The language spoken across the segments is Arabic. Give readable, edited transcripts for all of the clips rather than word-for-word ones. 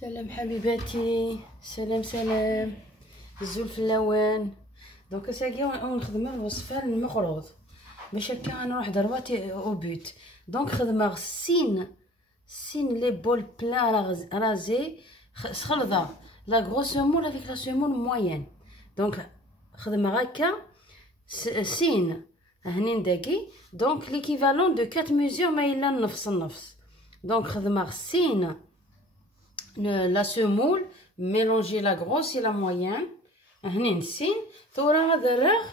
سلام حبيباتي، سلام سلام الزول في اللوان. دونك ساقي ونخدم الوصفه المقروض باش هكا نروح درواتي او بوت. دونك خدمه سين لي بول بلان رازي خلطه لا غروس مول افيك لا سيمون موين. دونك خدمه هكا سين هنين داكي. دونك ليكيفالون دو 4 ميزور ما الا نفس. دونك خدمه سين la semoule, mélanger la grosse et la moyenne. هنا سين ثورة هذا الرغ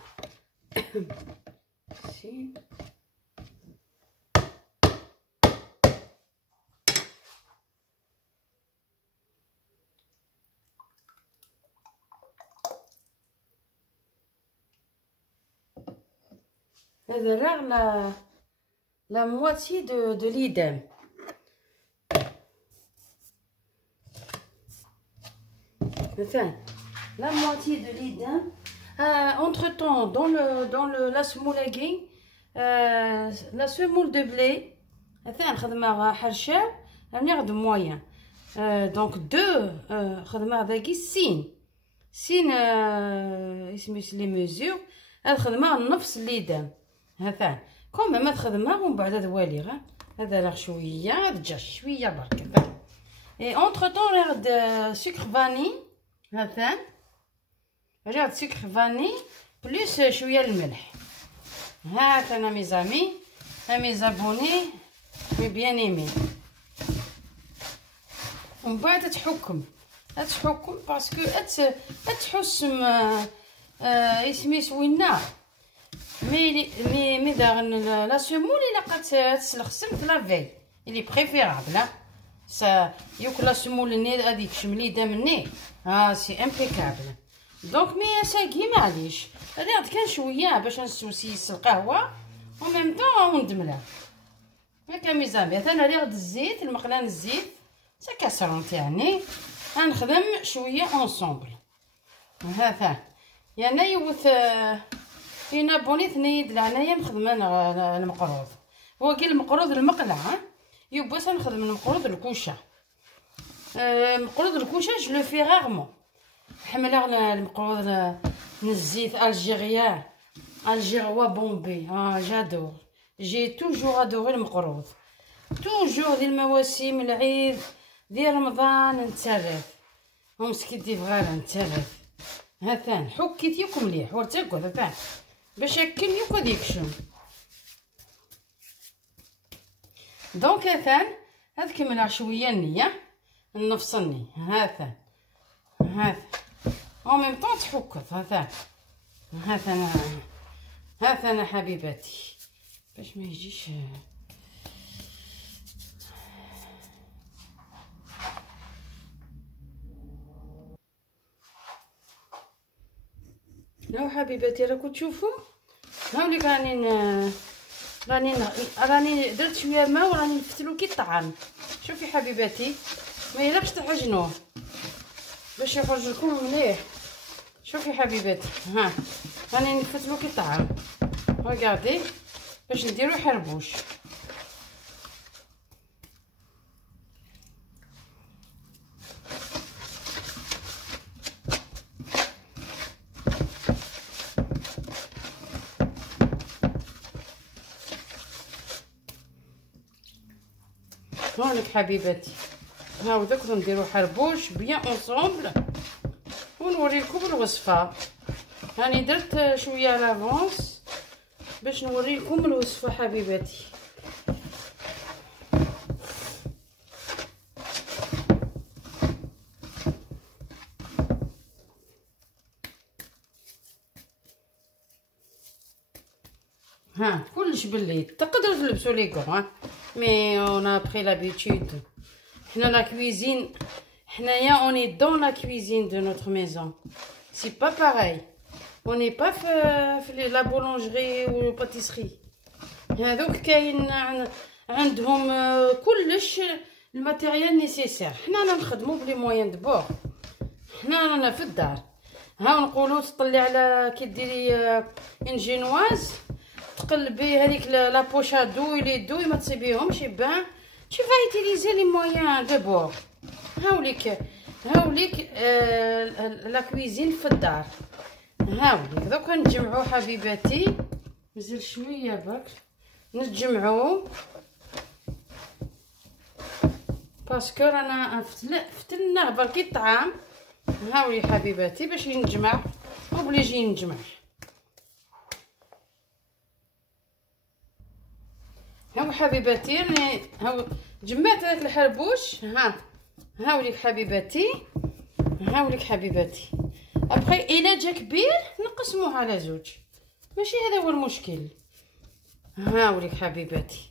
سين هذا الرغ la moitié de l'idem. Enfin, la moitié de l'idem. Entre temps, dans la semoule la semoule de blé, enfin, خدمة حرشة ناخد moyen. Donc deux خدمة ذاكي سين اسمش لي ميزور. هاد خدمة نفس l'idem. هذا كوم ما خدمة ومن بعد هذا والي هذا راه شوية هذا جا شوية برك. Et entre temps ناخد sucre vanille. هذا ريحة سكر فاني بليس شويه الملح. هاك انا ميزامي ميزابوني مي بيان ايمي. ومن بعد تحكم باسكو تحس اسميس وينا مي داغن لا سيمول الا قد تسلخسم في لافي اللي بريفيرابل. سا يوك لا سيمول ني هذيك شملي دامني سي امبيكابل. دونك مي ساقي معليش ريغد كان شويه باش نسوسيس القهوه وميم طون وندملها هكا ميزابي. انا ريغد الزيت المقلان الزيت سا كاسرون تاعني غنخدم شويه اونصومبل. هذا يعني يوث فينا بوني ثنيد لعنايا مخدمه المقروض. هو كي المقروض المقلع يبغى نخدم المقروض الكوشه. مقروض الكوشه جو لو في غارمون. حمله المقروض نزيت الجيروا بومبي. جادور جي توجور ادوري المقروض. توجور ديال المواسم العيد ديال رمضان نترف ومسكيت دي فغالا نترف. هاثان حكيت ياك مليح ورتاكو هاثان باش ياكل ياك ديكشم. دونك هاثان هاد كملها شويه النيه نفصلني. هذا او ميم طون تحكت. هذا انا حبيباتي باش ما يجيش لو حبيباتي راكم تشوفوا. هاوليك راني درت شويه ماء وراني نفتلو كي الطعام. شوفي حبيباتي ما يلاقش تعجنوه باش يخرج لكم مليح. شوفي حبيباتي راني نفتلو كي الطعام. ريغاردي باش نديرو حربوش. هونك حبيباتي هاو داك نديرو حربوش بيان اونصومبل ونوريكم الوصفه. راني درت شويه لافونس باش نوريكم الوصفه حبيباتي. كلش بالليل تقدروا تلبسوا لي كون مي اون ا بري لابيتود. حنا لا كويزين حنايا اوني دون لا كويزين دو نوتر ميزون سي با باراي. اوني با في لا بولونجري و باتيسري. هذوك كاين عندهم كلش الماتيريال نيسيسير. حنا نخدموا بلي موين دو بور. حنا رانا في الدار نقولوا تطلي على كي ديري ان جينواز تقلبي هذيك لا بوشادو لي دوي ما تصيبيهمش بان Tu vas utiliser les moyens de bord. هاوليك لا كويزين في الدار. هاوليك دوكا نجمعو حبيباتي، مازال شويه برك نتجمعو باسكو رانا فتلناه برك الطعام. هاولي حبيباتي باش نجمع اوبليجي نجمع. هاو حبيباتي راني هاو جمعت هذاك الحربوش. هاوليك حبيباتي، هاوليك حبيباتي. ابخي الا جا كبير نقسموه على زوج، ماشي هذا هو المشكل. هاوليك حبيباتي،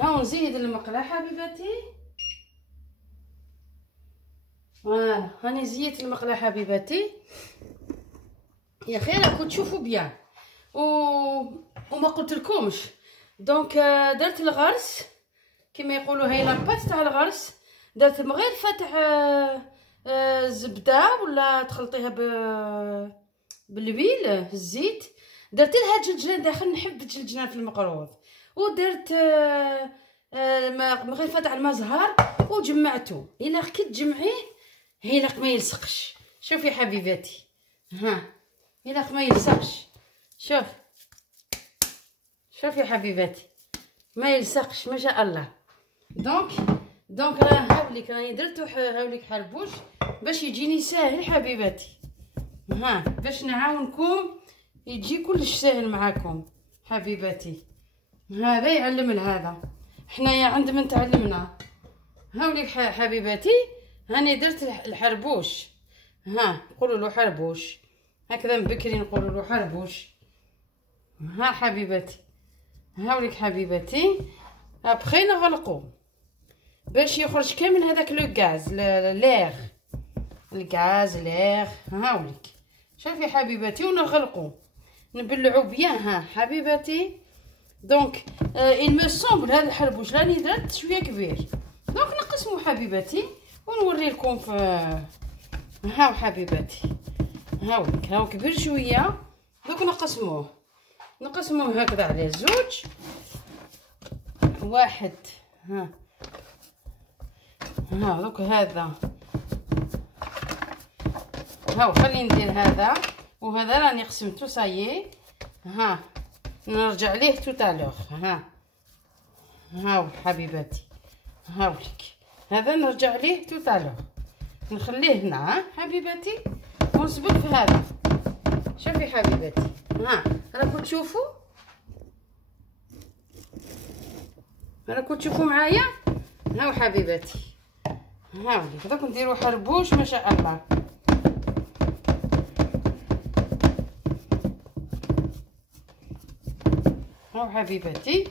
هاو نزيد المقله حبيباتي. فوالا هاني زيت المقله حبيباتي. يا خير راكم تشوفوا بيان وما قلت لكمش. دونك درت الغرس كما يقولوا، هاي لاباط تاع الغرس درت من غير فتح زبده ولا تخلطيها بالويل الزيت. درت لها جلجلان داخل، نحب الجلجلان في المقروض، ودرت من غير فتح الماء زهر وجمعته. الا كي تجمعيه هيلق ما يلصقش. شوفي حبيباتي، هيلق ما يلصقش. شوفي حبيباتي ما يلصقش ما شاء الله. دونك راه هاوليك راني درتو هاوليك حربوش باش يجيني ساهل حبيباتي. باش نعاونكم يجي كلش ساهل معاكم حبيباتي. هذا يعلم لهذا، حنايا عند من تعلمنا. هاوليك حبيباتي هاني درت الحربوش. نقولوا له حربوش هكذا من بكري، نقولوا له حربوش. حبيباتي هاوليك حبيباتي. ابخي نغلقو باش يخرج كامل هذاك لو غاز لير الغاز لير. هاوليك شوفي حبيباتي، ونغلقو نبلعو بيان. حبيباتي دونك il me semble هذا الحربوش راني درت شويه كبير، دونك نقسمو حبيباتي ونوري لكم في. هاو حبيباتي هاوليك هاو كبير شويه، دوك نقسموه هكذا على زوج. واحد دوك هذا هاو خليني ندير هذا وهذا راني قسمته صايي. نرجع ليه توتالوغ. هاو حبيباتي هاوليك هذا نرجع ليه توتالوغ، نخليه هنا حبيباتي ونصبر في هذا. شوفي حبيباتي راكم تشوفوا معايا. هاو حبيباتي هاوليك دوك نديرو حربوش ما شاء الله. هاو حبيباتي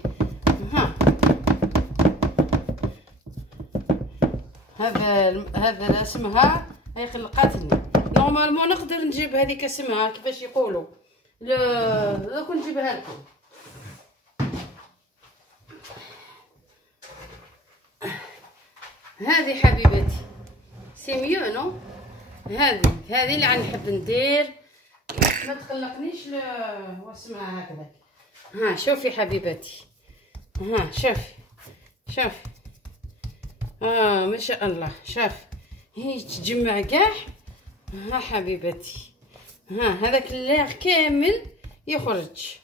هذا اسمها هي خلقاتني. نورمالمون نقدر نجيب هذيك اسمها كيفاش يقولوا دوك نجيبها لكم. هذه حبيبتي سي ميو نو. هذه اللي غنحب ندير، ما تقلقنيش واسمها هكذا. شوفي حبيبتي شوفي ما شاء الله. شوفي هي تجمع كاع. حبيبتي هذاك الليغ كامل يخرج.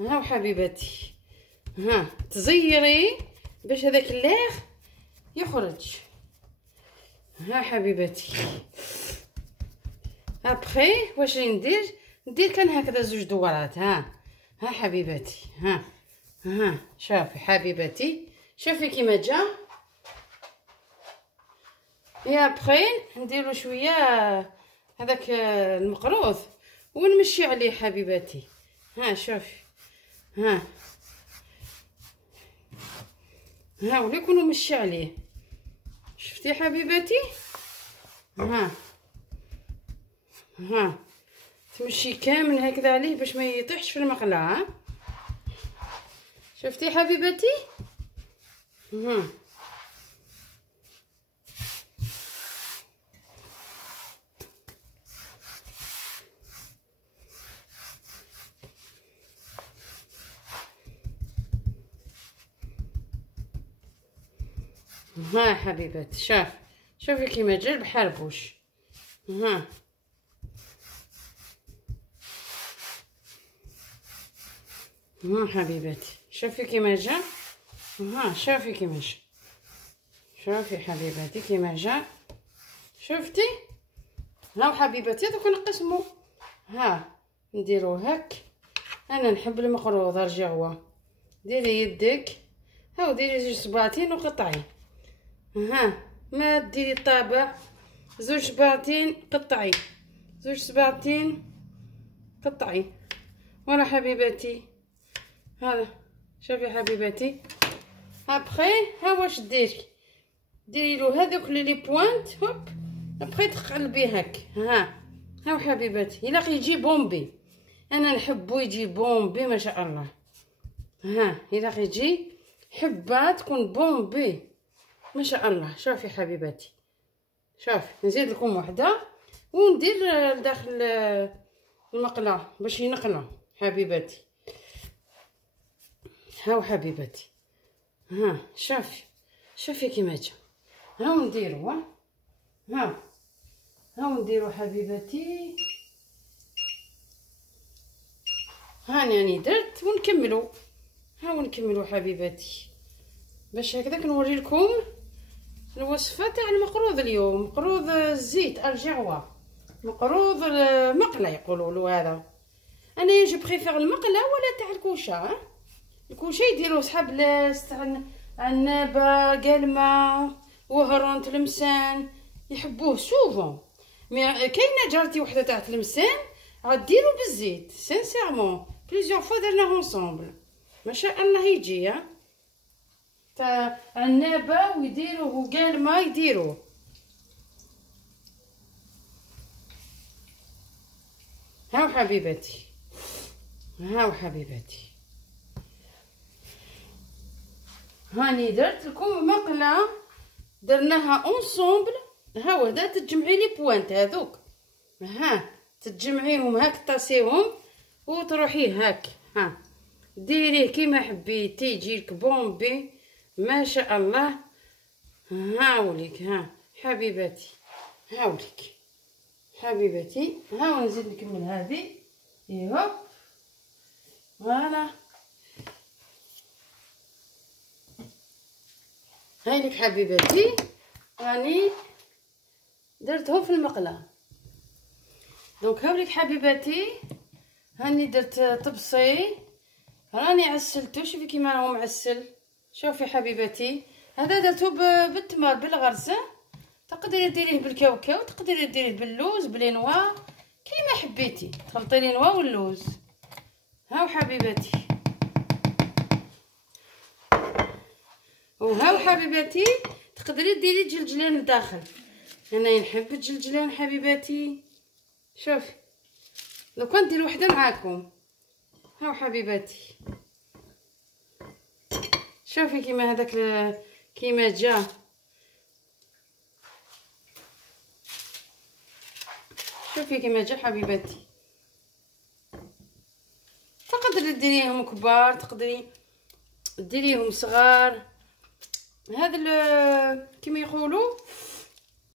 هاو حبيبتي تزيري باش هذاك الليغ يخرج. حبيبتي ابخي واش ندير كان هكذا زوج دورات. حبيبتي شوفي حبيبتي، شوفي كيما جا. يا ابخي نديرو شويه هذاك المقروض ونمشي عليه حبيبتي. شوفي وليك ونمشي عليه. شفتي حبيبتي تمشي كامل هكذا عليه باش ما يطيحش في المقله. شفتي حبيبتي حبيبتي شوفي كيما جا بحربوش. ها حبيباتي، شوفي كيما جا. شوفي كيما جا، شوفي حبيباتي كيما جا، شفتي؟ هاو حبيباتي دوك نقسمو. نديرو هاك. انا نحب المقروض الجغوه. ديري يدك، هاو ديري زوج صباطين وقطعي. ما ديري طابع، زوج صباطين قطعي، زوج صباطين قطعي. ولا حبيباتي هذا، شوفي حبيباتي. ابخي ها واش ديري له هذوك لي بوينت. هوب ابخي تقلبي هاك. هاو حبيباتي الا يجي بومبي، انا نحبو يجي بومبي ما شاء الله. الا يجي حبه تكون بومبي ما شاء الله. شوفي حبيباتي، شوفي نزيد لكم وحده وندير لداخل المقله باش ينقله حبيباتي. هاو حبيباتي، شوفي كيما جا. هاو نديرو هاو نديرو حبيباتي. هاني درت ونكملو. هاو نكملو حبيباتي باش هكذاك نوري لكم الوصفه تاع المقروض اليوم. مقروض الزيت الجغوه، مقروض المقله يقولوا له هذا. انا جو بريفير المقله ولا تاع الكوشه. الكوشه يديروا صحاب لاس تاع عنابه قلمه وهران تلمسان يحبوه سوفون. مي كاينه جارتي وحده تاع تلمسان غديرو بالزيت سانسيرمون بليزيور فوا درناه اونصومبل ما شاء الله يجي. تاع عنابه ويديروه وقالمه يديروه. هاو حبيباتي، هاو حبيباتي. هاني درت لكم مقله درناها اونصومبل. هاو هدا تجمعي لي بوانت هذوك. تجمعيهم هاك طاسيهم وتروحيه هاك. ديريه كيما حبيتي يجيلك بومبي ما شاء الله. هاوليك حبيباتي، هاوليك حبيباتي. هاو نزيد نكمل هذه. ايوا فوالا هايلك حبيباتي. راني درتهم في المقله. دونك هاوليك حبيباتي، هاني درت طبسي راني عسلتو. شوفي كيما راهو معسل. شوفي حبيباتي هذا درتو بالتمر بالغرس. تقدري ديريه بالكاوكاو، تقدري ديريه باللوز بلينوا كيما حبيتي. تخلطي لينوا واللوز. هاو حبيباتي، وهاو حبيباتي تقدري ديري جلجلان لداخل. انا نحب الجلجلان حبيباتي. شوفي لو كان ندير وحده معاكم. هاو حبيباتي شوفي كيما هذاك كيما جا. شوفي كيما جا حبيباتي. تقدري ديريهم كبار، تقدري ديريهم صغار. هذا كيما يقولوا